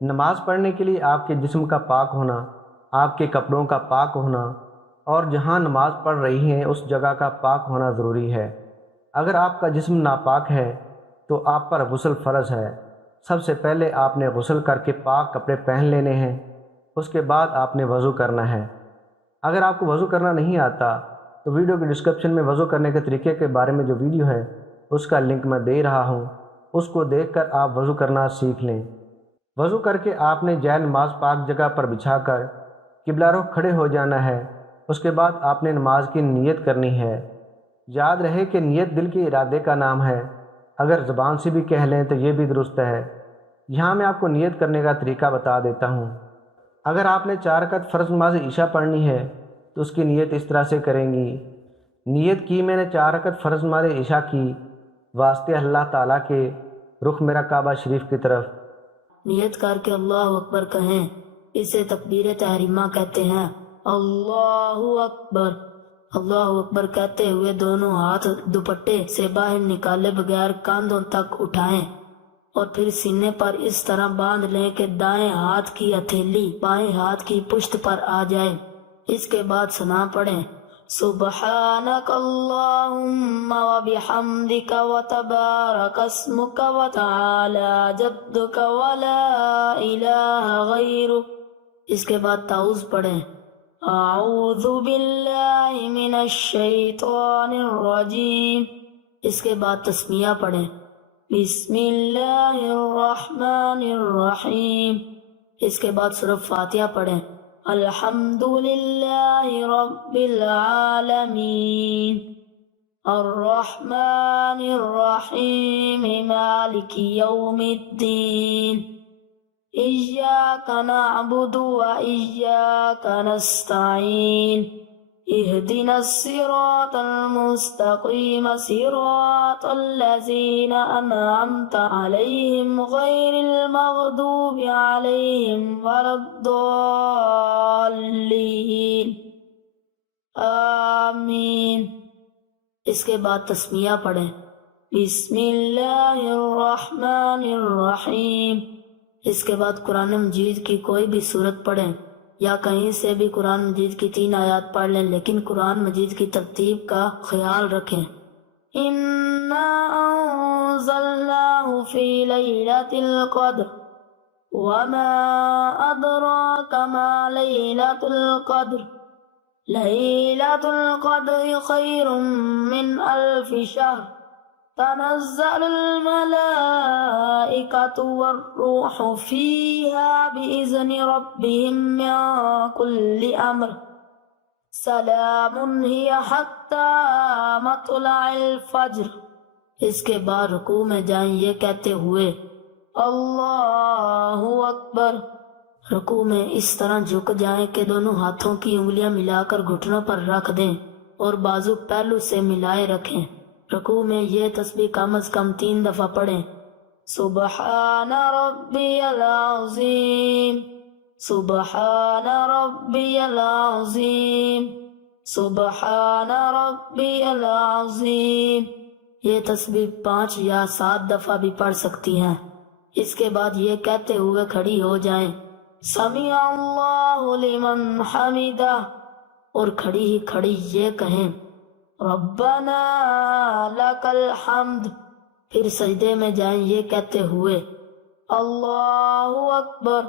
نماز پڑھنے کے لیے آپ کے جسم کا پاک ہونا، آپ کے کپڑوں کا پاک ہونا اور جہاں نماز پڑھ رہی ہیں اس جگہ کا پاک ہونا ضروری ہے۔ اگر آپ کا جسم ناپاک ہے تو آپ پر غسل فرض ہے۔ سب سے پہلے آپ نے غسل کر کے پاک کپڑے پہن لینے ہیں، اس کے بعد آپ نے وضو کرنا ہے۔ اگر آپ کو وضو کرنا نہیں آتا تو ویڈیو کے ڈسکرپشن میں وضو کرنے کے طریقے کے بارے میں جو ویڈیو ہے اس کا لنک میں دے رہا ہوں، اس کو دیکھ کر آپ وضو کرنا سیکھ لیں۔ وضو کر کے آپ نے جائے نماز پاک جگہ پر بچھا کر قبلہ رخ کھڑے ہو جانا ہے۔ اس کے بعد آپ نے نماز کی نیت کرنی ہے۔ یاد رہے کہ نیت دل کے ارادے کا نام ہے، اگر زبان سے بھی کہہ لیں تو یہ بھی درست ہے۔ یہاں میں آپ کو نیت کرنے کا طریقہ بتا دیتا ہوں۔ اگر آپ نے 4 رکعت فرض نماز عشاء پڑھنی ہے تو اس کی نیت اس طرح سے کریں گی۔ نیت کی میں نے 4 رکعت فرض نماز عشاء کی واسطے اللہ تعالیٰ کے، رخ میرا کعبہ شریف کی طرف۔ نیت کر کے اللہ اکبر کہیں، اسے تکبیر تحریمہ کہتے ہیں۔ اللہ اکبر، اللہ اکبر کہتے ہوئے دونوں ہاتھ دوپٹے سے باہر نکالے بغیر کاندھوں تک اٹھائیں اور پھر سینے پر اس طرح باندھ لیں کہ دائیں ہاتھ کی ہتھیلی بائیں ہاتھ کی پشت پر آ جائے۔ اس کے بعد ثنا پڑھیں، سبحانک اللہم وبحمدک وتبارک اسمک وتعالی جدک ولا الہ غیرک۔ اس کے بعد تعوذ پڑھیں، اعوذ باللہ من الشیطان الرجیم۔ اس کے بعد تسمیہ پڑھیں، بسم اللہ الرحمن الرحیم۔ اس کے بعد سورۃ فاتحہ پڑھیں، الحمد للہ رب العالمین الرحمن الرحیم مالک یوم الدین ایاک نعبد و ایاک نستعین اہدنا الصراط المستقیم صراط الذین انعمت علیہم غیر المغضوب علیہم ولا الضالین آمین۔ اس کے بعد تسمیہ پڑھیں، بسم اللہ الرحمن الرحیم۔ اس کے بعد قرآن مجید کی کوئی بھی سورت پڑھیں یا کہیں سے بھی قرآن مجید کی 3 آیات پڑھ لیں، لیکن قرآن مجید کی ترتیب کا خیال رکھیں۔ اِنَّا أَنزَلْنَاهُ فِي لَيْلَةِ الْقَدْرِ وَمَا أَدْرَاكَ مَا لَيْلَةُ الْقَدْرِ لَيْلَةُ الْقَدْرِ خَيْرٌ مِّنْ أَلْفِ شَهْرٍ تنزل الملائكة والروح فيها بإذن ربهم من كل أمر سلام هي حتى مطلع الفجر۔ اس کے بعد رکوع میں جائیں یہ کہتے ہوئے اللہ اکبر۔ رکوع میں اس طرح جھک جائیں کہ دونوں ہاتھوں کی انگلیاں ملا کر گھٹنوں پر رکھ دیں اور بازو پہلو سے ملائے رکھیں۔ رکوع میں یہ تسبیح کم از کم 3 دفعہ پڑھیں، سبحان ربی العظیم سبحان ربی العظیم سبحان ربی العظیم۔ یہ تسبیح 5 یا 7 دفعہ بھی پڑھ سکتی ہیں۔ اس کے بعد یہ کہتے ہوئے کھڑی ہو جائیں، سمیع اللہ لمن حمدہ، اور کھڑی ہی کھڑی یہ کہیں، ربنا لک الحمد۔ پھر سجدے میں جائیں یہ کہتے ہوئے اللہ اکبر۔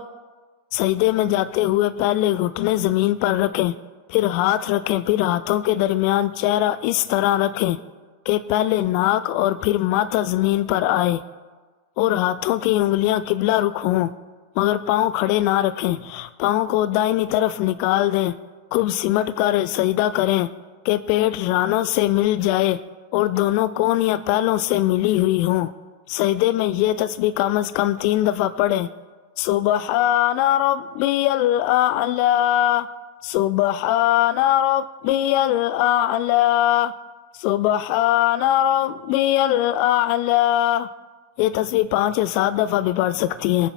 سجدے میں جاتے ہوئے پہلے گھٹنے زمین پر رکھیں، پھر ہاتھ رکھیں، پھر ہاتھوں کے درمیان چہرہ اس طرح رکھیں کہ پہلے ناک اور پھر ماتھا زمین پر آئے اور ہاتھوں کی انگلیاں قبلہ رخ ہوں، مگر پاؤں کھڑے نہ رکھیں۔ پاؤں کو دائنی طرف نکال دیں، خوب سمٹ کر سجدہ کریں کہ پیٹ رانوں سے مل جائے اور دونوں کونیاں پہلوں سے ملی ہوئی ہوں۔ سجدے میں یہ تسبیح کم از کم 3 دفعہ پڑھیں، سبحان ربی الاعلی سبحان ربی الاعلی سبحان ربی الاعلی۔ یہ تسبیح 5 یا 7 دفعہ بھی پڑھ سکتی ہیں۔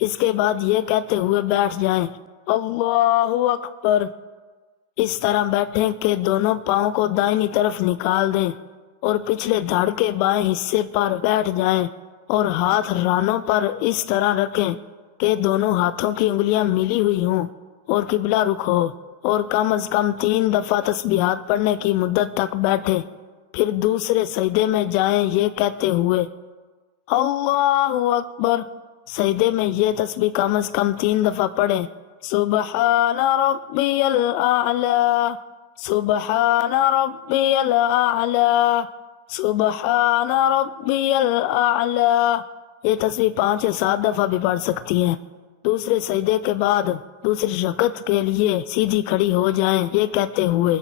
اس کے بعد یہ کہتے ہوئے بیٹھ جائیں، اللہ اکبر۔ اس طرح بیٹھیں کہ دونوں پاؤں کو دائنی طرف نکال دیں اور پچھلے دھڑ کے بائیں حصے پر بیٹھ جائیں اور ہاتھ رانوں پر اس طرح رکھیں کہ دونوں ہاتھوں کی انگلیاں ملی ہوئی ہوں اور قبلہ رخ ہو، اور کم از کم 3 دفعہ تسبیحات پڑھنے کی مدت تک بیٹھے، پھر دوسرے سجدے میں جائیں یہ کہتے ہوئے اللہ اکبر۔ سجدے میں یہ تسبیح کم از کم 3 دفعہ پڑھیں، سبحان ربی الاعلی، سبحان ربی الاعلی، سبحان ربی الاعلی۔ یہ تسبیح 5 یا 7 دفعہ بھی پڑھ سکتی ہیں۔ دوسرے سجدے کے بعد دوسری رکعت کے لیے سیدھی کھڑی ہو جائیں یہ کہتے ہوئے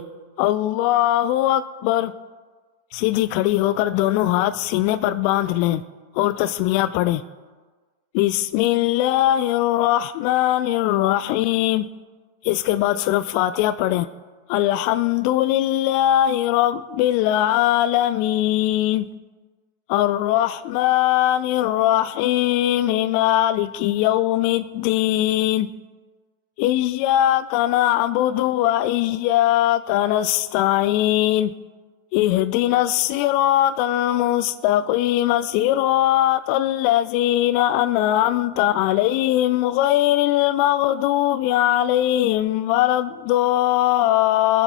اللہ اکبر۔ سیدھی کھڑی ہو کر دونوں ہاتھ سینے پر باندھ لیں اور تسمیہ پڑھیں، بسم اللہ الرحمن الرحیم۔ اس کے بعد سورہ فاتحہ پڑھیں، الحمد للہ رب العالمین، الرحمن الرحیم، مالک یوم الدین، ایاک نعبد و ایاک نستعین، اہدنا الصراط المستقیم، صراط الذین انعمت علیہم غیر المغضوب علیہم ولا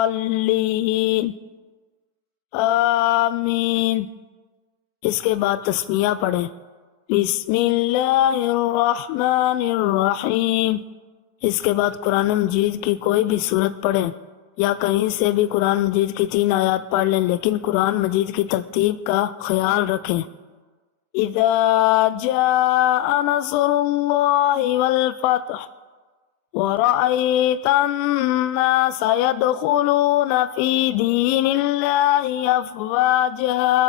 الضالین، آمین۔ اس کے بعد تسمیہ پڑھیں، بسم اللہ الرحمن الرحیم۔ اس کے بعد قرآن مجید کی کوئی بھی سورت پڑھیں یا کہیں سے بھی قرآن مجید کی 3 آیات پڑھ لیں، لیکن قرآن مجید کی ترتیب کا خیال رکھیں۔ اذا جاء نصر اللہ والفتح ورأيت الناس يدخلون في دين الله أفواجا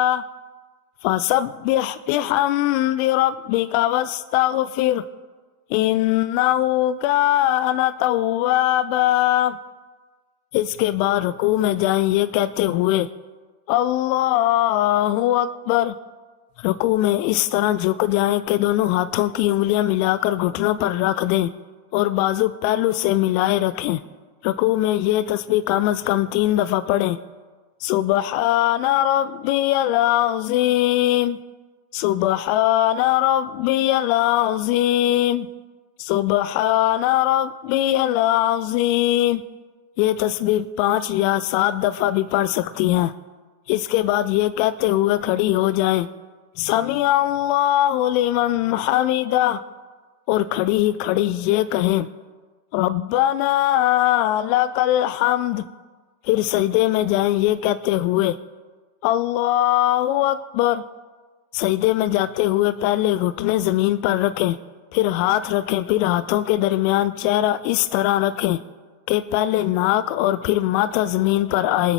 فسبح بحمد ربك واستغفره إنه كان توابا۔ اس کے بعد رکوع میں جائیں یہ کہتے ہوئے اللہ اکبر۔ رکوع میں اس طرح جھک جائیں کہ دونوں ہاتھوں کی انگلیاں ملا کر گھٹنوں پر رکھ دیں اور بازو پہلو سے ملائے رکھیں۔ رکوع میں یہ تسبیح کم از کم 3 دفعہ پڑھیں، سبحان ربی العظیم، سبحان ربی العظیم، سبحان ربی العظیم۔ یہ تسبیح 5 یا 7 دفعہ بھی پڑھ سکتی ہیں۔ اس کے بعد یہ کہتے ہوئے کھڑی ہو جائیں، سمیع اللہ لمن حمدہ، اور کھڑی ہی کھڑی یہ کہیں، ربنا لک الحمد۔ پھر سجدے میں جائیں یہ کہتے ہوئے اللہ اکبر۔ سجدے میں جاتے ہوئے پہلے گھٹنے زمین پر رکھیں، پھر ہاتھ رکھیں، پھر ہاتھوں کے درمیان چہرہ اس طرح رکھیں کہ پہلے ناک اور پھر ماتھا زمین پر آئے،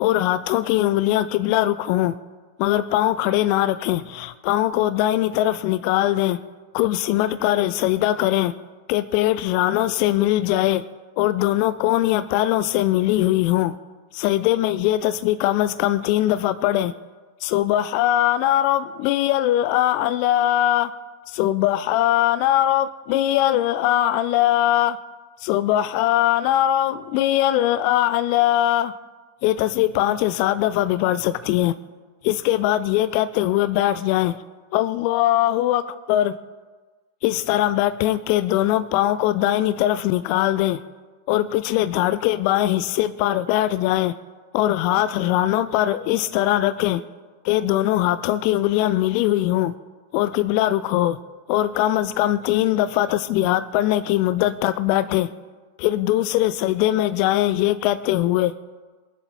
اور ہاتھوں کی انگلیاں قبلہ رخ ہوں، مگر پاؤں کھڑے نہ رکھیں۔ پاؤں کو دائنی طرف نکال دیں، خوب سمٹ کر سجدہ کریں کہ پیٹ رانوں سے مل جائے اور دونوں کون یا پہلوں سے ملی ہوئی ہوں۔ سجدے میں یہ تسبیح کم از کم 3 دفعہ پڑھیں، سبحان ربی الاعلی، سبحان ربی الاعلی، سبحان ربی الاعلی۔ یہ تسبیح 5 یا 7 دفعہ بھی پڑھ سکتی ہیں۔ اس کے بعد یہ کہتے ہوئے بیٹھ جائیں، اللہ اکبر۔ اس طرح بیٹھیں کہ دونوں پاؤں کو دائنی طرف نکال دیں اور پچھلے دھڑ کے بائیں حصے پر بیٹھ جائیں اور ہاتھ رانوں پر اس طرح رکھیں کہ دونوں ہاتھوں کی انگلیاں ملی ہوئی ہوں اور قبلہ رخ ہو، اور کم از کم 3 دفعہ تسبیحات پڑھنے کی مدت تک بیٹھے، پھر دوسرے سجدے میں جائیں یہ کہتے ہوئے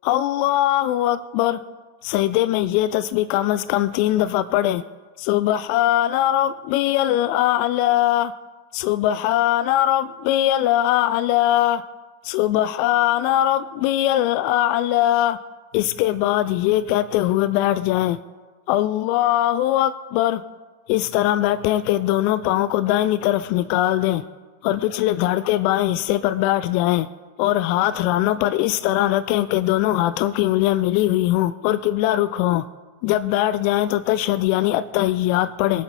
اللہ اکبر۔ سجدے میں یہ تسبیح کم از کم 3 دفعہ پڑھیں، سبحان ربی الاعلی، سبحان ربی الاعلی، سبحان ربی الاعلی۔ اس کے بعد یہ کہتے ہوئے بیٹھ جائیں، اللہ اکبر۔ اس طرح بیٹھیں کہ دونوں پاؤں کو دائنی طرف نکال دیں اور پچھلے دھڑ کے بائیں حصے پر بیٹھ جائیں اور ہاتھ رانوں پر اس طرح رکھیں کہ دونوں ہاتھوں کی انگلیاں ملی ہوئی ہوں اور قبلہ رخ ہوں۔ جب بیٹھ جائیں تو تشہد یعنی التحیات پڑھیں،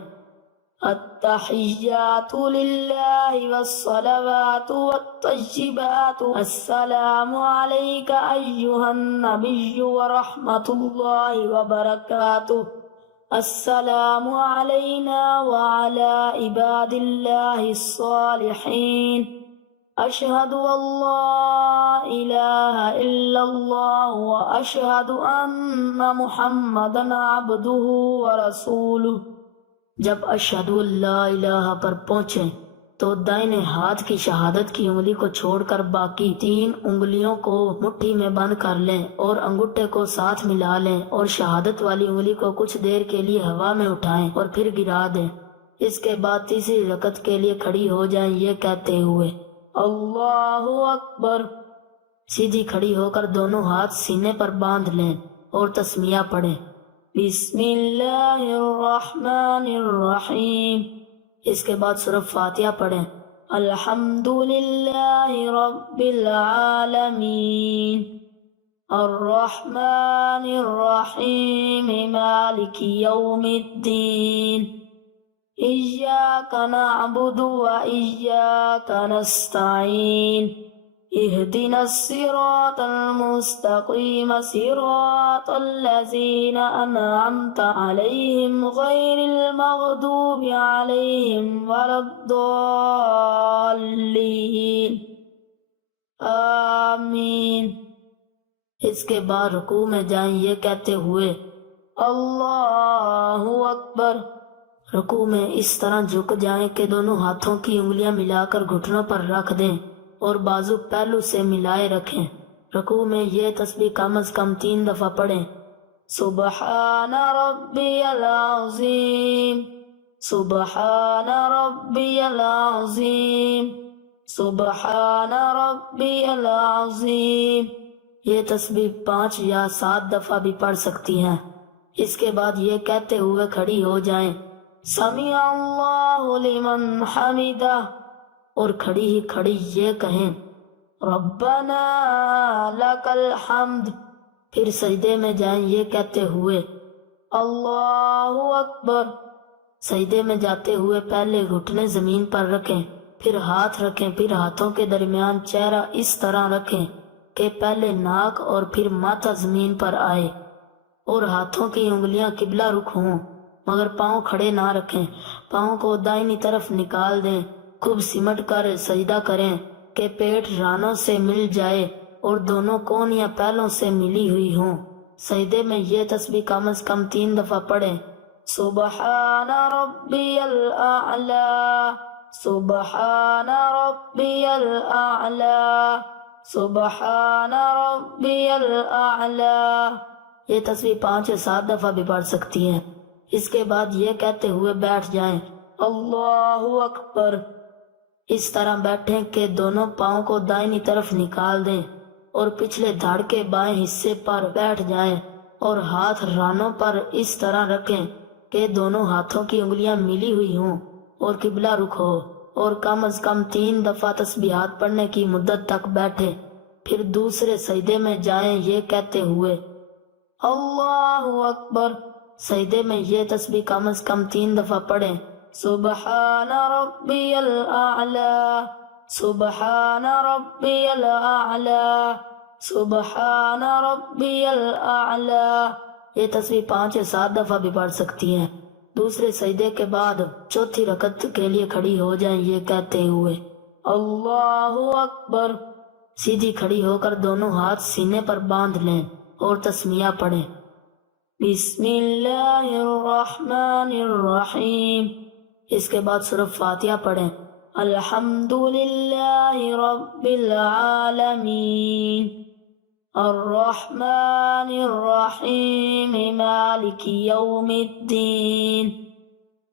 التحیات للہ والصلوات والطیبات، السلام علیک ایہا النبی ورحمت اللہ وبرکاتہ، السلام علینا وعلی عباد اللہ الصالحین اشہد ان لا الہ الا اللہ واشہد ان محمدا عبدہ ورسولہ۔ جب اشہد ان لا الہ پر پہنچیں تو دائیں ہاتھ کی شہادت کی انگلی کو چھوڑ کر باقی 3 انگلیوں کو مٹھی میں بند کر لیں اور انگوٹھے کو ساتھ ملا لیں اور شہادت والی انگلی کو کچھ دیر کے لیے ہوا میں اٹھائیں اور پھر گرا دیں۔ اس کے بعد تیسری رکعت کے لیے کھڑی ہو جائیں یہ کہتے ہوئے اللہ اکبر۔ سیدھی کھڑی ہو کر دونوں ہاتھ سینے پر باندھ لیں اور تسمیہ پڑھیں بسم اللہ الرحمن الرحیم۔ اس کے بعد سورہ فاتحہ پڑھیں الحمدللہ رب العالمین الرحمن الرحیم مالک یوم الدین ایاک نعبد و ایاک نستعین اہدنا الصراط المستقیم صراط الذین انعمت علیہم غیر المغضوب علیہم ولا الضالین آمین۔ اس کے بعد رکوع میں جائیں یہ کہتے ہوئے اللہ اکبر۔ رکوع میں اس طرح جھک جائیں کہ دونوں ہاتھوں کی انگلیاں ملا کر گھٹنوں پر رکھ دیں اور بازو پہلو سے ملائے رکھیں۔ رکوع میں یہ تسبیح کم از کم 3 دفعہ پڑھیں سبحان ربی العظیم سبحان ربی العظیم سبحان ربی العظیم۔ یہ تسبیح 5 یا 7 دفعہ بھی پڑھ سکتی ہیں۔ اس کے بعد یہ کہتے ہوئے کھڑی ہو جائیں سمیع اللہ لمن حمدہ، اور کھڑی ہی کھڑی یہ کہیں ربنا لک الحمد۔ پھر سجدے میں جائیں یہ کہتے ہوئے اللہ اکبر۔ سجدے میں جاتے ہوئے پہلے گھٹنے زمین پر رکھیں، پھر ہاتھ رکھیں، پھر ہاتھوں کے درمیان چہرہ اس طرح رکھیں کہ پہلے ناک اور پھر ماتھا زمین پر آئے اور ہاتھوں کی انگلیاں قبلہ رخ ہوں، مگر پاؤں کھڑے نہ رکھیں۔ پاؤں کو دائنی طرف نکال دیں، خوب سمٹ کر سجدہ کریں کہ پیٹ رانوں سے مل جائے اور دونوں کونیاں پہلوں سے ملی ہوئی ہوں۔ سجدے میں یہ تسبیح کم از کم 3 دفعہ پڑھیں سبحان ربی الاعلی سبحان ربی الاعلی سبحان ربی الاعلی۔ یہ تسبیح 5 یا 7 دفعہ بھی پڑھ سکتی ہیں۔ اس کے بعد یہ کہتے ہوئے بیٹھ جائیں اللہ اکبر۔ اس طرح بیٹھیں کہ دونوں پاؤں کو دائنی طرف نکال دیں اور پچھلے دھڑ کے بائیں حصے پر بیٹھ جائیں اور ہاتھ رانوں پر اس طرح رکھیں کہ دونوں ہاتھوں کی انگلیاں ملی ہوئی ہوں اور قبلہ رخ ہو، اور کم از کم 3 دفعہ تسبیحات پڑھنے کی مدت تک بیٹھے۔ پھر دوسرے سجدے میں جائیں یہ کہتے ہوئے اللہ اکبر۔ سجدے میں یہ تسبیح کم از کم 3 دفعہ پڑھیں سبحان ربی الاعلی سبحان ربی الاعلی سبحان ربی الاعلی۔ یہ تسبیح 5 یا 7 دفعہ بھی پڑھ سکتی ہیں۔ دوسرے سجدے کے بعد چوتھی رکعت کے لیے کھڑی ہو جائیں یہ کہتے ہوئے اللہ اکبر۔ سیدھی کھڑی ہو کر دونوں ہاتھ سینے پر باندھ لیں اور تسمیہ پڑھیں بسم اللہ الرحمن الرحیم۔ اس کے بعد سورہ فاتحہ پڑھیں الحمدللہ رب العالمین الرحمن الرحیم مالک یوم الدین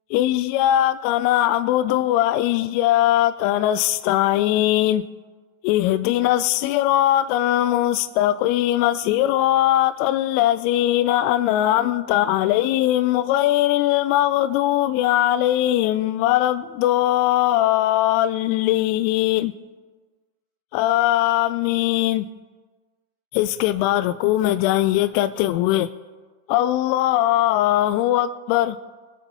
ایاک نعبد و ایاک نستعین اہدنا الصراط المستقیم صراط الذین انعمت علیہم غیر المغضوب علیہم ولا الضالین آمین۔ اس کے بعد رکوع میں جائیں یہ کہتے ہوئے اللہ اکبر۔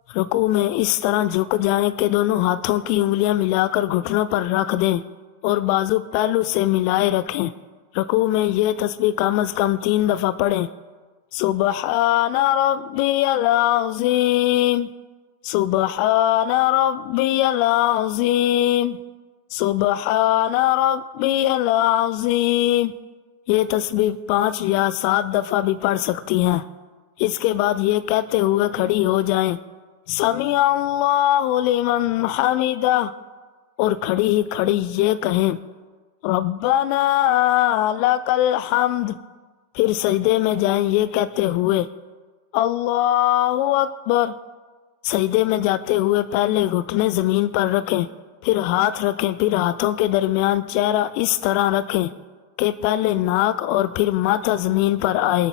رکوع میں اس طرح جھک جائیں کہ دونوں ہاتھوں کی انگلیاں ملا کر گھٹنوں پر رکھ دیں اور بازو پہلو سے ملائے رکھیں۔ رکوع میں یہ تسبیح کم از کم 3 دفعہ پڑھیں سبحان ربی العظیم، سبحان ربی العظیم، سبحان ربی العظیم۔ یہ تسبیح 5 یا 7 دفعہ بھی پڑھ سکتی ہیں۔ اس کے بعد یہ کہتے ہوئے کھڑی ہو جائیں، سمیع اللہ لمن حمدہ، اور کھڑی ہی کھڑی یہ کہیں، ربنا لک الحمد۔ پھر سجدے میں جائیں یہ کہتے ہوئے، اللہ اکبر۔ سجدے میں جاتے ہوئے پہلے گھٹنے زمین پر رکھیں، پھر ہاتھ رکھیں، پھر ہاتھوں کے درمیان چہرہ اس طرح رکھیں کہ پہلے ناک اور پھر ماتھا زمین پر آئے،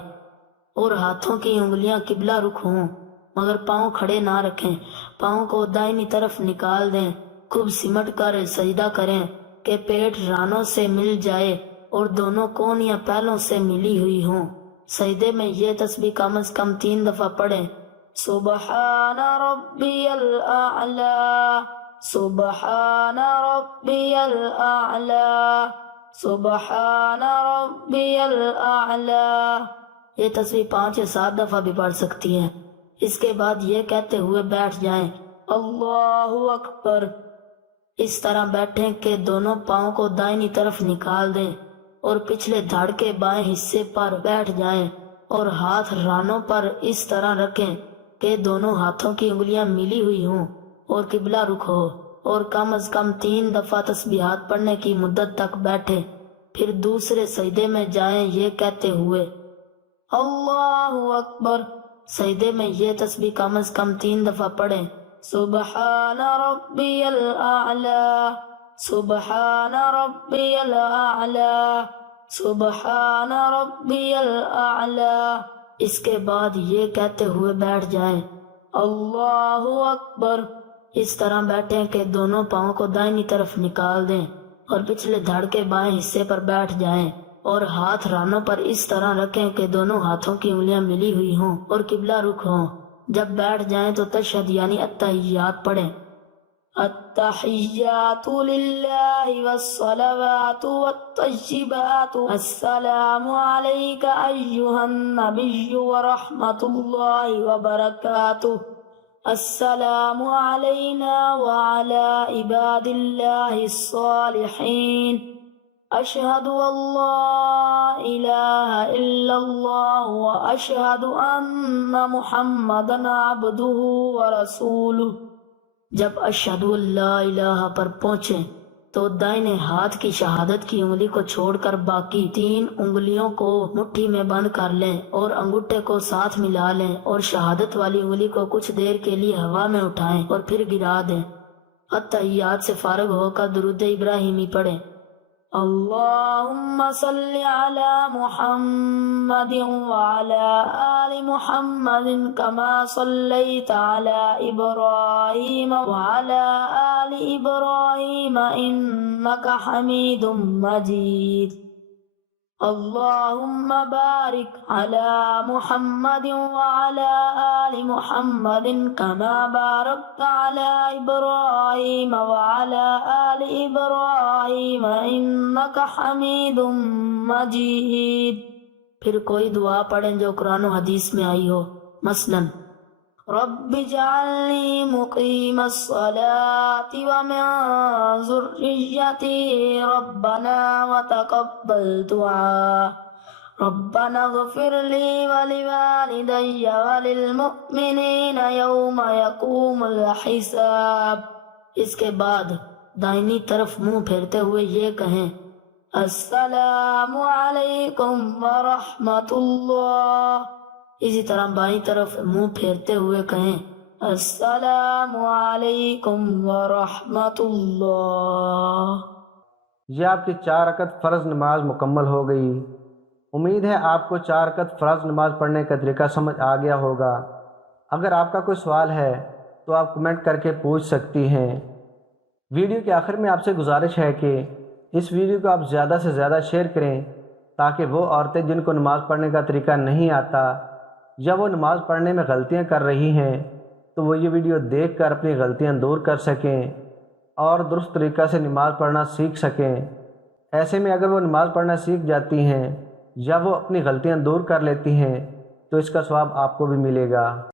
اور ہاتھوں کی انگلیاں قبلہ رخ ہوں، مگر پاؤں کھڑے نہ رکھیں۔ پاؤں کو دائنی طرف نکال دیں، خوب سمٹ کر سجدہ کریں کہ پیٹ رانوں سے مل جائے اور دونوں کونیاں پہلوں سے ملی ہوئی ہوں۔ سجدے میں یہ تسبیح کم از کم 3 دفعہ پڑھیں، سبحان ربی الاعلی، سبحان ربی الاعلی، سبحان ربی الاعلی۔ یہ تسبیح 5 یا 7 دفعہ بھی پڑھ سکتی ہیں۔ اس کے بعد یہ کہتے ہوئے بیٹھ جائیں، اللہ اکبر۔ اس طرح بیٹھیں کہ دونوں پاؤں کو دائنی طرف نکال دیں اور پچھلے دھڑ کے بائیں حصے پر بیٹھ جائیں، اور ہاتھ رانوں پر اس طرح رکھیں کہ دونوں ہاتھوں کی انگلیاں ملی ہوئی ہوں اور قبلہ رخ ہو، اور کم از کم 3 دفعہ تسبیحات پڑھنے کی مدت تک بیٹھیں۔ پھر دوسرے سجدے میں جائیں یہ کہتے ہوئے، اللہ اکبر۔ سجدے میں یہ تسبیح کم از کم 3 دفعہ پڑھیں، سبحان ربی الاعلی، سبحان ربی الاعلی، سبحان ربی الاعلی۔ اس کے بعد یہ کہتے ہوئے بیٹھ جائیں، اللہ اکبر۔ اس طرح بیٹھیں کہ دونوں پاؤں کو دائنی طرف نکال دیں اور پچھلے دھڑ کے بائیں حصے پر بیٹھ جائیں، اور ہاتھ رانوں پر اس طرح رکھیں کہ دونوں ہاتھوں کی انگلیاں ملی ہوئی ہوں اور قبلہ رخ ہوں۔ جب بیٹھ جائیں تو تشہد یعنی التحیات پڑھیں، التحیات للہ والصلوات والطیبات، السلام علیک ایہا النبی ورحمۃ اللہ وبرکاتہ، السلام علینا وعلی عباد اللہ الصالحین، اشہد ان لا الہ الا اللہ واشہد ان محمدا عبدہ ورسولہ۔ جب اشہد ان لا الہ پر پہنچیں تو دائنے ہاتھ کی شہادت کی انگلی کو چھوڑ کر باقی 3 انگلیوں کو مٹھی میں بند کر لیں اور انگوٹھے کو ساتھ ملا لیں، اور شہادت والی انگلی کو کچھ دیر کے لیے ہوا میں اٹھائیں اور پھر گرا دیں۔ التحیات سے فارغ ہو کر درود ابراہیمی پڑھیں، اللہم صلی علی محمد وعلی آل محمد کما صلیت علی ابراہیم وعلی آل ابراہیم انک حمید مجید، اللہم بارک علی محمد وعلی آل محمد کما بارکت علی ابراہیم وعلی آل ابراہیم انک حمید مجید۔ پھر کوئی دعا پڑھیں جو قرآن و حدیث میں آئی ہو، مثلا رب اجعلنی مقیم الصلاة ومن ذریتی ربنا وتقبل دعا، ربنا اغفر لی ولوالدی وللمؤمنین یوم یقوم الحساب۔ اس کے بعد دائنی طرف منہ پھیرتے ہوئے یہ کہیں، السلام علیکم ورحمۃ اللہ۔ اسی طرح بائیں طرف منہ پھیرتے ہوئے کہیں، السلام علیکم ورحمۃ اللہ۔ یہ آپ کی 4 رکعت فرض نماز مکمل ہو گئی۔ امید ہے آپ کو 4 رکعت فرض نماز پڑھنے کا طریقہ سمجھ آ گیا ہوگا۔ اگر آپ کا کوئی سوال ہے تو آپ کمنٹ کر کے پوچھ سکتی ہیں۔ ویڈیو کے آخر میں آپ سے گزارش ہے کہ اس ویڈیو کو آپ زیادہ سے زیادہ شیئر کریں تاکہ وہ عورتیں جن کو نماز پڑھنے کا طریقہ نہیں آتا یا وہ نماز پڑھنے میں غلطیاں کر رہی ہیں تو وہ یہ ویڈیو دیکھ کر اپنی غلطیاں دور کر سکیں اور درست طریقہ سے نماز پڑھنا سیکھ سکیں۔ ایسے میں اگر وہ نماز پڑھنا سیکھ جاتی ہیں یا وہ اپنی غلطیاں دور کر لیتی ہیں تو اس کا ثواب آپ کو بھی ملے گا۔